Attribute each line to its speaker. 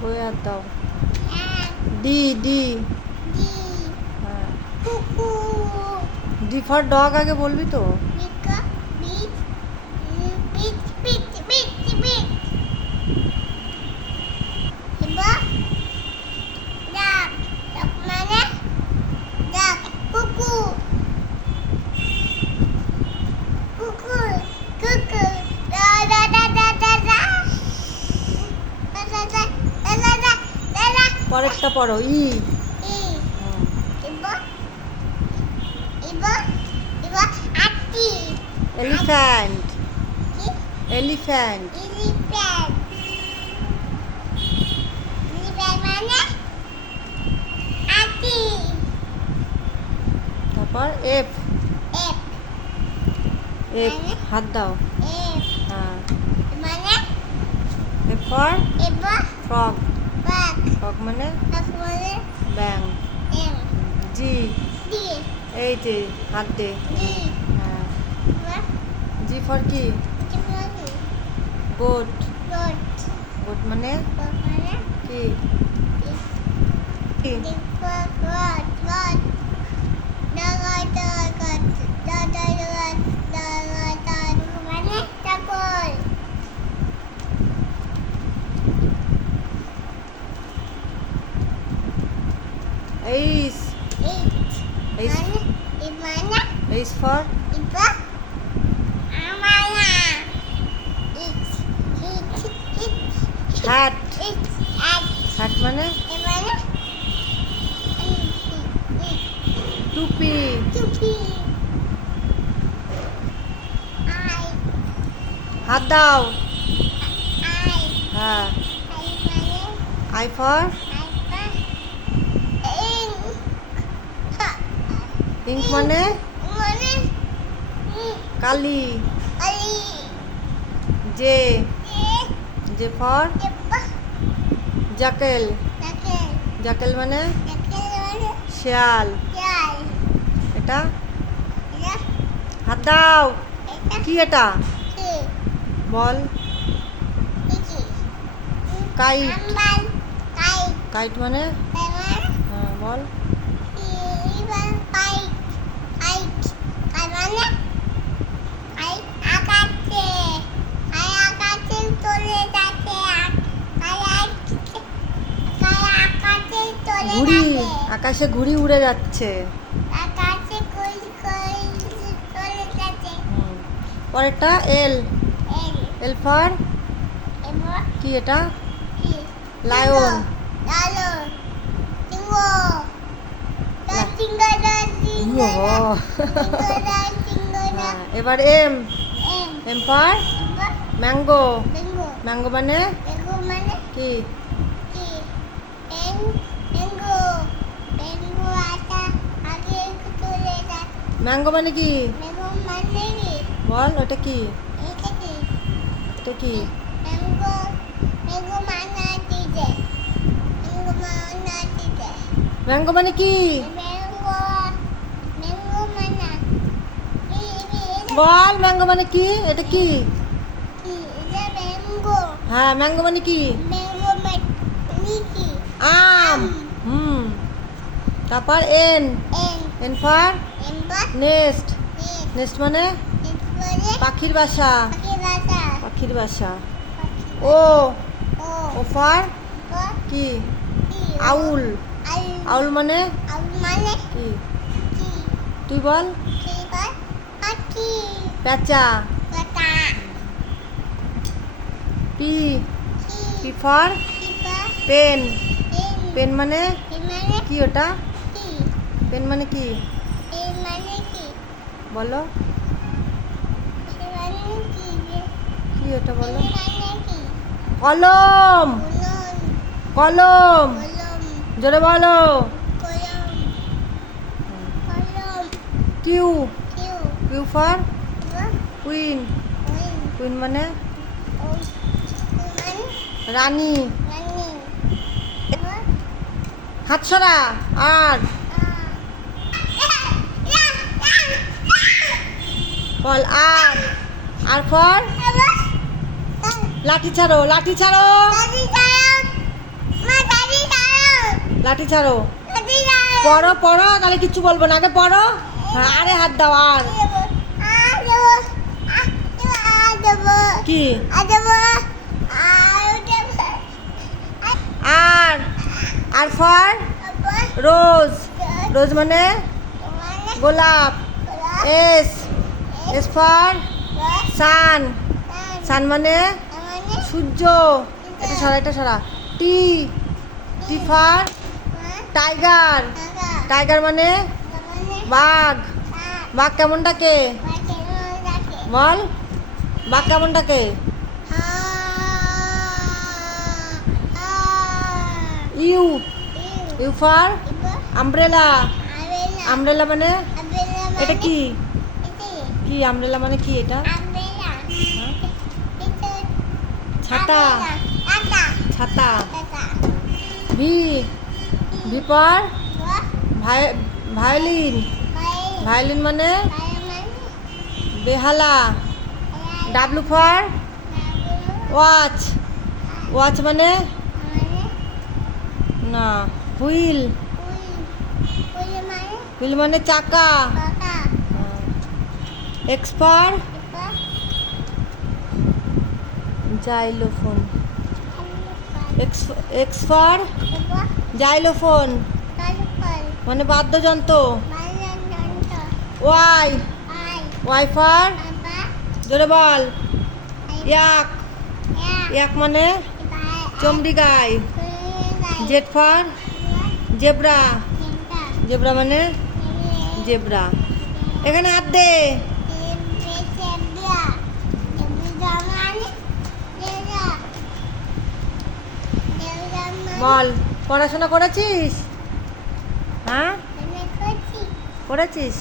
Speaker 1: পা
Speaker 2: বই আর দাও। ডি ডি হ্যাঁ ডি ফর ডগ আগে বলবি তো? পরেরটা পড়ো ই। এলিফ্যান্ট এলিফ্যান্ট তারপর এফ এফ হাত দাও। হ্যাঁ। ফর ফ্রগ ফ্রগ মানে? ব্যাং. জি. এই যে হাত দে. হ্যাঁ? জি ফর কি. গোট. গোট মানে? কি কি? এইস
Speaker 1: Eight.
Speaker 2: S
Speaker 1: Mana? Di mana?
Speaker 2: S for
Speaker 1: Iba? Amana. It. It. It.
Speaker 2: Hat
Speaker 1: It. At.
Speaker 2: Hat মানে
Speaker 1: Di mana?
Speaker 2: টুপি
Speaker 1: Tupi. I.
Speaker 2: হাত দাও
Speaker 1: I.
Speaker 2: হ্যাঁ
Speaker 1: I mana?
Speaker 2: I for pink মানে? কালি। J.
Speaker 1: J.
Speaker 2: For?
Speaker 1: Jackal.
Speaker 2: Jackal. মানে? শিয়াল। এটা?
Speaker 1: হাতাও
Speaker 2: কি এটা? বল। কাইট কাইট মানে?
Speaker 1: মানে?
Speaker 2: হ্যাঁ বল। ঘুড়ি আকাশে ঘুড়ি উড়ে যাচ্ছে।
Speaker 1: আকাশে কই কই চলে যাচ্ছে।
Speaker 2: পরেরটা এল
Speaker 1: এল
Speaker 2: ফর কি এটা? লায়ন হ্যাঁ, এবার M
Speaker 1: M
Speaker 2: for
Speaker 1: mango
Speaker 2: mango মানে?
Speaker 1: মানে?
Speaker 2: কি? ম্যাঙ্গো মানে কি? বল ওটা কি?
Speaker 1: এটা কি?
Speaker 2: ম্যাঙ্গো মানে কি? বল ম্যাঙ্গো মানে কি? এটা কি? হ্যাঁ ম্যাঙ্গো মানে কি? আম। হুম। তারপর N N
Speaker 1: for
Speaker 2: nest
Speaker 1: a
Speaker 2: nest মানে? পাখির বাসা। পাখির বাসা। ও।
Speaker 1: ও।
Speaker 2: ও ফর কি? আউল। আউল। মানে?
Speaker 1: মানে?
Speaker 2: কি? তুই বল। পেঁচা P.
Speaker 1: P for?
Speaker 2: Pen.
Speaker 1: Pen.
Speaker 2: Pen মানে?
Speaker 1: কি মানে?
Speaker 2: ওটা? মানে
Speaker 1: পেন মানে কি?
Speaker 2: বলো।
Speaker 1: কি
Speaker 2: ওটা বলো? কলম।
Speaker 1: কলম।
Speaker 2: জোরে বলো। Q.
Speaker 1: Q
Speaker 2: for
Speaker 1: queen.
Speaker 2: Queen মানে? রানী। হাত সরা আর। বল, আর আর ফর লাঠি ছাড়ো লাঠি ছাড়ো। লাঠি ছাড়ো। পড়ো পড়ো, তাহলে কিচ্ছু বলব না। আগে পড়ো। হ্যাঁ আরে হাত দাও, আর। কি? আর আর ফর? রোজ। রোজ মানে? গোলাপ। S. S for sun sun মানে সূর্য। এটা সরা এটা সরা T T for tiger tiger মানে বাঘ। বাঘ কেমন ডাকে বল। বাঘ কেমন ডাকে U. U for umbrella umbrella মানে? এটা কি? কি আমব্রেলা মানে কি এটা? হ্যাঁ? ছাতা। ছাতা। ভি ভি পর ভায়োলিন। ভায়োলিন মানে? বেহালা। W for? ওয়াচ। ওয়াচ মানে? না হুইল। হুইল। মানে? চাকা। X for xylophone X X for xylophone মানে বাদ্যযন্ত্র। ওয়াই ওয়াই ফর জোরে বল। ইয়াক ইয়াক মানে চমড়ি গাই জেড জেব্রা জেব্রা মানে জেব্রা এখানে দে। বল পড়াশোনা করেছিস? হ্যাঁ? করেছিস?